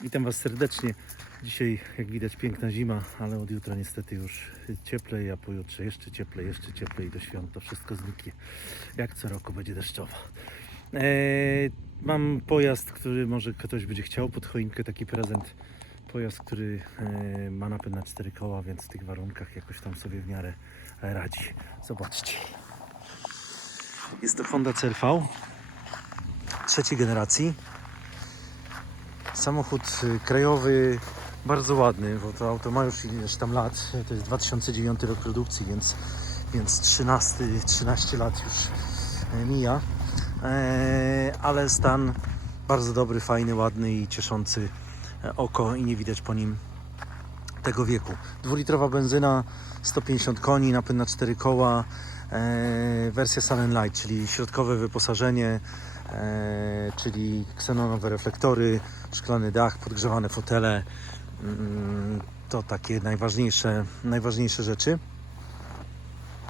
Witam Was serdecznie. Dzisiaj, jak widać, piękna zima, ale od jutra niestety już cieplej, a pojutrze jeszcze cieplej, jeszcze cieplej do świąt to wszystko zniknie. Jak co roku będzie deszczowo. Eee, mam pojazd, który może ktoś będzie chciał pod choinkę, taki prezent. Pojazd, który e, ma napęd na cztery koła, więc w tych warunkach jakoś tam sobie w miarę radzi. Zobaczcie. Jest to Honda CRV trzeciej generacji. Samochód y, krajowy, bardzo ładny, bo to auto ma już ileś tam lat. To jest 2009 rok produkcji, więc, więc 13, 13 lat już e, mija. E, ale stan bardzo dobry, fajny, ładny i cieszący e, oko i nie widać po nim tego wieku. Dwulitrowa benzyna, 150 koni, napęd na 4 koła, wersja Sun Light, czyli środkowe wyposażenie, czyli ksenonowe reflektory, szklany dach, podgrzewane fotele. Mm, To takie najważniejsze, najważniejsze rzeczy.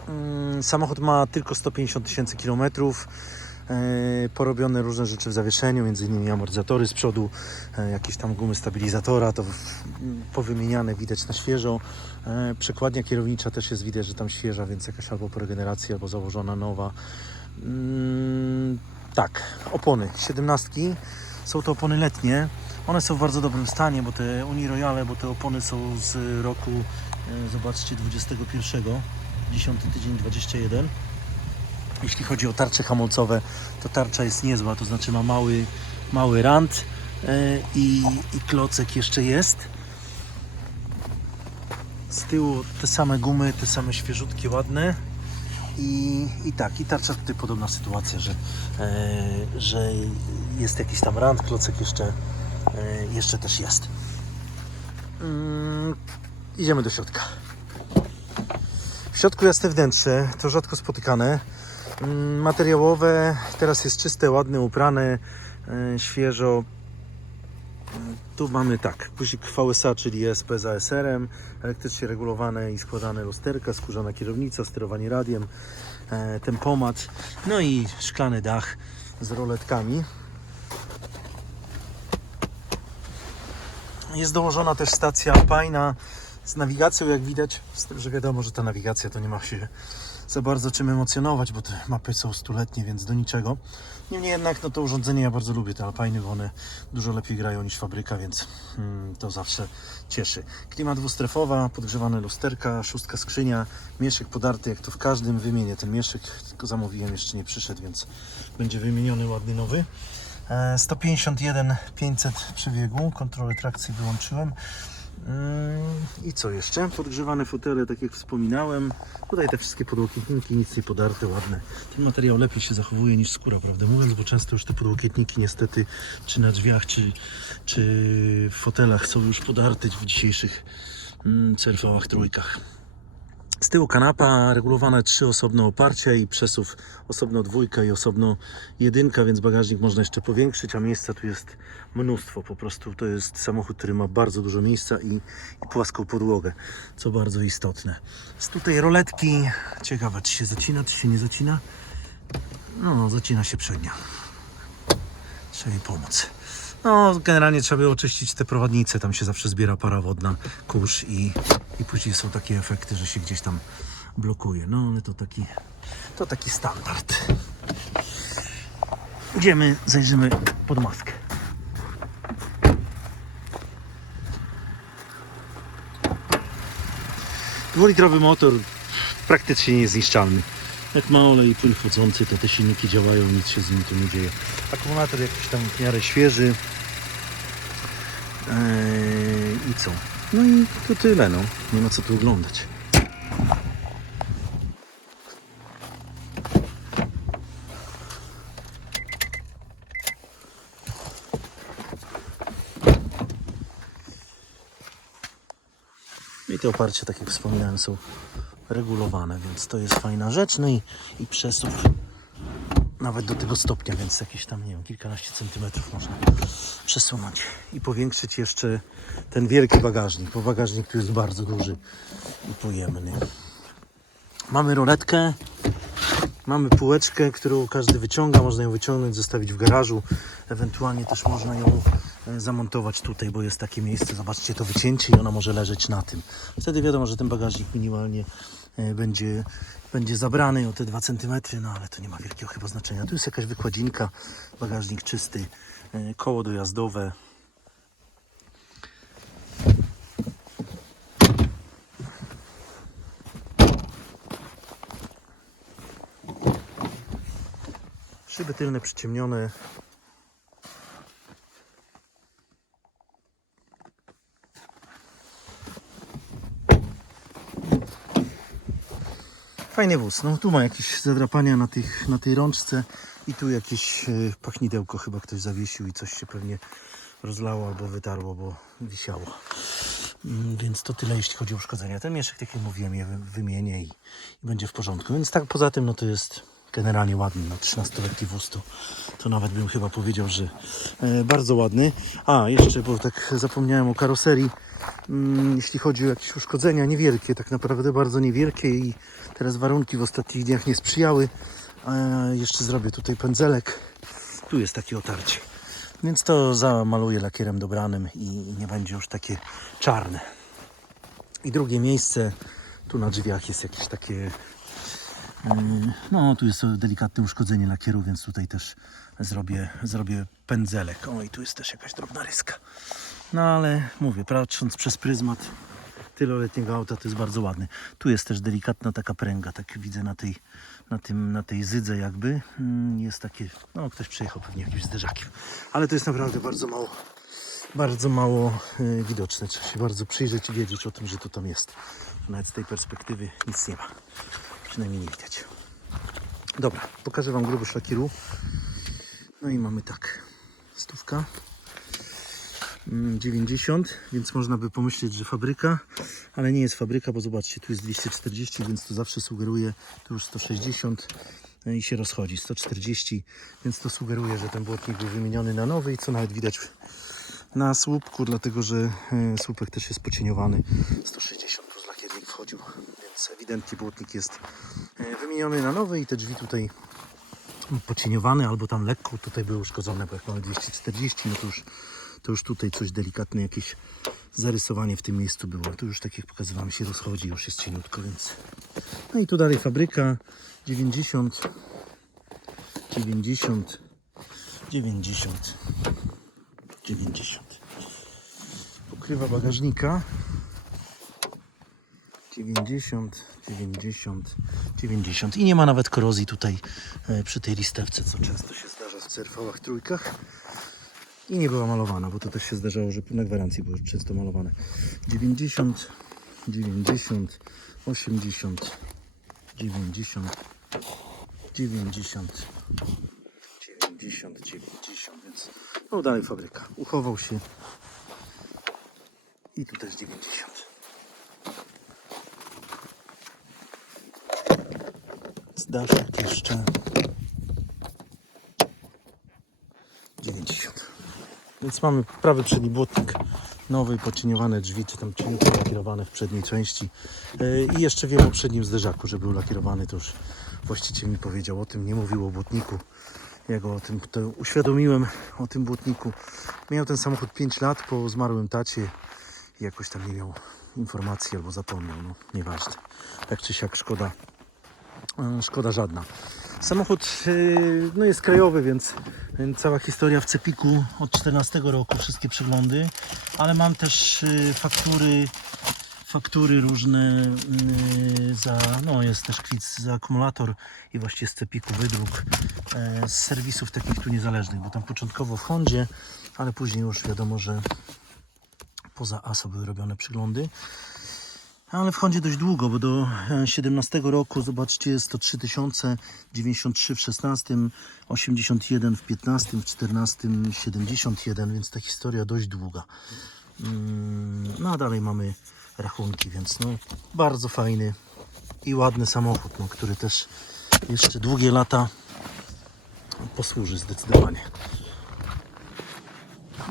Mm, Samochód ma tylko 150 tysięcy kilometrów. E, Porobione różne rzeczy w zawieszeniu, między innymi amortyzatory z przodu, e, jakieś tam gumy stabilizatora, to powymieniane widać na świeżo. E, Przekładnia kierownicza też jest widać, że tam świeża, więc jakaś albo po regeneracji, albo założona nowa. Tak, opony 17. Są to opony letnie. One są w bardzo dobrym stanie, bo te Uni Royale, bo te opony są z roku, e, zobaczcie, 21, 10 tydzień 21. Jeśli chodzi o tarcze hamulcowe, to tarcza jest niezła, to znaczy ma mały, mały rand e, i, i klocek jeszcze jest. Z tyłu te same gumy, te same świeżutkie, ładne. I, I tak, i tarcza tutaj podobna sytuacja, że, e, że jest jakiś tam rand, klocek jeszcze, e, jeszcze też jest. Mm, idziemy do środka. W środku jasne wnętrze, to rzadko spotykane. Mm, Materiałowe, teraz jest czyste, ładne, uprane, e, świeżo. Tu mamy tak, guzik VSA, czyli ESP z ASR-em, elektrycznie regulowane i składane lusterka, skórzana kierownica, sterowanie radiem, e, tempomat, no i szklany dach z roletkami. Jest dołożona też stacja Alpina z nawigacją, jak widać, z tym, że wiadomo, że ta nawigacja to nie ma się za bardzo czym emocjonować, bo te mapy są stuletnie, więc do niczego. Niemniej jednak no to urządzenie ja bardzo lubię, te Alpiny, bo one dużo lepiej grają niż fabryka, więc mm, to zawsze cieszy. Klima dwustrefowa, podgrzewane lusterka, szóstka skrzynia, mieszek podarty jak to w każdym. Wymienię ten mieszek, tylko zamówiłem, jeszcze nie przyszedł, więc będzie wymieniony ładny nowy. E, 151 500 przebiegu, kontrolę trakcji wyłączyłem. Mm, I co jeszcze? Podgrzewane fotele, tak jak wspominałem. Tutaj te wszystkie podłokietniki, nic nie podarte, ładne. Ten materiał lepiej się zachowuje niż skóra, prawdę mówiąc, bo często już te podłokietniki niestety, czy na drzwiach, czy, czy w fotelach są już podarte w dzisiejszych mm, trójkach. Z tyłu kanapa, regulowane trzy osobne oparcia i przesuw osobno dwójka i osobno jedynka, więc bagażnik można jeszcze powiększyć, a miejsca tu jest mnóstwo. Po prostu to jest samochód, który ma bardzo dużo miejsca i, i płaską podłogę, co bardzo istotne. Z tutaj roletki, ciekawe czy się zacina, czy się nie zacina. No, no zacina się przednia. Trzeba jej pomóc. No, generalnie trzeba by oczyścić te prowadnice, tam się zawsze zbiera para wodna, kurz i, i później są takie efekty, że się gdzieś tam blokuje. No, ale to taki, to taki standard. Idziemy, zajrzymy pod maskę. Dwulitrowy motor praktycznie niezniszczalny. Jak ma olej i płyn wchodzący, to te silniki działają, nic się z nim tu nie dzieje. Akumulator jakiś tam w miarę świeży. Eee, I co? No i to tyle, no. Nie ma co tu oglądać. I te oparcia, tak jak wspominałem, są regulowane, więc to jest fajna rzecz. No i, i przesuw nawet do tego stopnia, więc jakieś tam, nie wiem, kilkanaście centymetrów można przesunąć i powiększyć jeszcze ten wielki bagażnik, bo bagażnik tu jest bardzo duży i pojemny. Mamy roletkę, mamy półeczkę, którą każdy wyciąga, można ją wyciągnąć, zostawić w garażu, ewentualnie też można ją zamontować tutaj, bo jest takie miejsce, zobaczcie to wycięcie i ona może leżeć na tym. Wtedy wiadomo, że ten bagażnik minimalnie e, będzie, będzie zabrany o te 2 cm, no ale to nie ma wielkiego chyba znaczenia. Tu jest jakaś wykładzinka, bagażnik czysty, e, koło dojazdowe. Szyby tylne przyciemnione. Fajny wóz. No tu ma jakieś zadrapania na, tych, na tej rączce i tu jakieś e, pachnidełko chyba ktoś zawiesił i coś się pewnie rozlało albo wytarło, bo wisiało. Mm, Więc to tyle jeśli chodzi o uszkodzenia. Ten mieszek, tak jak mówiłem, je wy- wymienię i, i będzie w porządku. Więc tak poza tym, no to jest generalnie ładny. No 13-letni wóz to, to nawet bym chyba powiedział, że e, bardzo ładny. A, jeszcze, bo tak zapomniałem o karoserii. Mm, jeśli chodzi o jakieś uszkodzenia, niewielkie, tak naprawdę bardzo niewielkie i teraz warunki w ostatnich dniach nie sprzyjały. Jeszcze zrobię tutaj pędzelek. Tu jest takie otarcie. Więc to zamaluję lakierem dobranym i nie będzie już takie czarne. I drugie miejsce, tu na drzwiach jest jakieś takie, yy, no tu jest delikatne uszkodzenie lakieru, więc tutaj też zrobię, zrobię pędzelek. O i tu jest też jakaś drobna ryska. No ale mówię, patrząc przez pryzmat tyloletniego auta, to jest bardzo ładny. Tu jest też delikatna taka pręga, tak widzę na tej, na tym, na tej zydze jakby. Mm, Jest takie, no ktoś przejechał pewnie jakimś zderzakiem. Ale to jest naprawdę bardzo mało, bardzo mało y, widoczne. Trzeba się bardzo przyjrzeć i wiedzieć o tym, że to tam jest. Nawet z tej perspektywy nic nie ma. Przynajmniej nie widać. Dobra, pokażę Wam gruby szlakieru. No i mamy tak, stówka. Mm, 90, więc można by pomyśleć, że fabryka, ale nie jest fabryka, bo zobaczcie, tu jest 240, więc to zawsze sugeruje, tu już 160 no i się rozchodzi, 140, więc to sugeruje, że ten błotnik był wymieniony na nowy i co nawet widać na słupku, dlatego że e, słupek też jest pocieniowany, 160 plus lakiernik wchodził, więc ewidentnie błotnik jest e, wymieniony na nowy i te drzwi tutaj pocieniowane albo tam lekko tutaj były uszkodzone, bo jak mamy 240, no to już, to już tutaj coś delikatne, jakieś zarysowanie w tym miejscu było. Tu już tak jak pokazywałem się rozchodzi, już jest cieniutko, więc... No i tu dalej fabryka. 90 90 90 90 Pokrywa bagażnika. 90, 90, 90 i nie ma nawet korozji tutaj e, przy tej listewce, co często się zdarza w CRV-ach trójkach i nie była malowana, bo to też się zdarzało, że na gwarancji były często malowane. 90, 90, 80, 90, 90, 90, 90, więc no dalej fabryka, uchował się. I tu też 90. Daszek jeszcze 90. Więc mamy prawy przedni błotnik, nowy, pocieniowane drzwi, czy tam cienko lakierowane w przedniej części. Yy, I jeszcze wiem o przednim zderzaku, że był lakierowany, to już właściciel mi powiedział o tym, nie mówił o błotniku. Ja go o tym to uświadomiłem, o tym błotniku. Miał ten samochód 5 lat po zmarłym tacie i jakoś tam nie miał informacji albo zapomniał, no nieważne. Tak czy siak szkoda, E, Szkoda żadna. Samochód yy, no jest krajowy, więc cała historia w Cepiku od 14 roku, wszystkie przeglądy, ale mam też yy, faktury, faktury różne yy, za, no jest też kwit za akumulator i właściwie z Cepiku wydruk e, z serwisów takich tu niezależnych, bo tam początkowo w Hondzie, ale później już wiadomo, że poza ASO były robione przeglądy. Ale w Hondzie dość długo, bo do e, 17 roku, zobaczcie, jest to 3000, 93 w 16, 81 w 15, w 14, 71, więc ta historia dość długa. Mm, No a dalej mamy rachunki, więc no bardzo fajny i ładny samochód, no, który też jeszcze długie lata posłuży zdecydowanie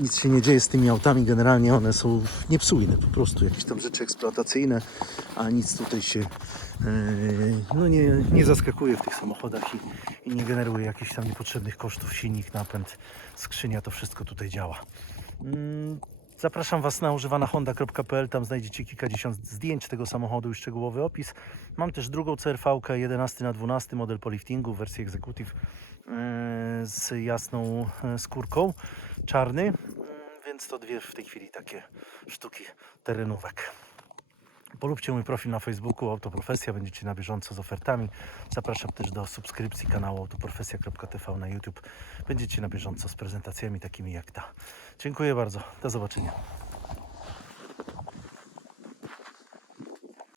nic się nie dzieje z tymi autami, generalnie one są niepsujne, po prostu jakieś tam rzeczy eksploatacyjne, a nic tutaj się e, no nie, nie zaskakuje w tych samochodach i, i nie generuje jakichś tam niepotrzebnych kosztów, silnik, napęd, skrzynia, to wszystko tutaj działa. Mm, Zapraszam Was na używanahonda.pl, tam znajdziecie kilkadziesiąt zdjęć tego samochodu i szczegółowy opis. Mam też drugą CRV 11 na 12 model po liftingu w wersji Executive z jasną yy, skórką, czarny, Yy, więc to dwie w tej chwili takie sztuki terenówek. Polubcie mój profil na Facebooku Autoprofesja, będziecie na bieżąco z ofertami. Zapraszam też do subskrypcji kanału autoprofesja.tv na YouTube. Będziecie na bieżąco z prezentacjami takimi jak ta. Dziękuję bardzo. Do zobaczenia.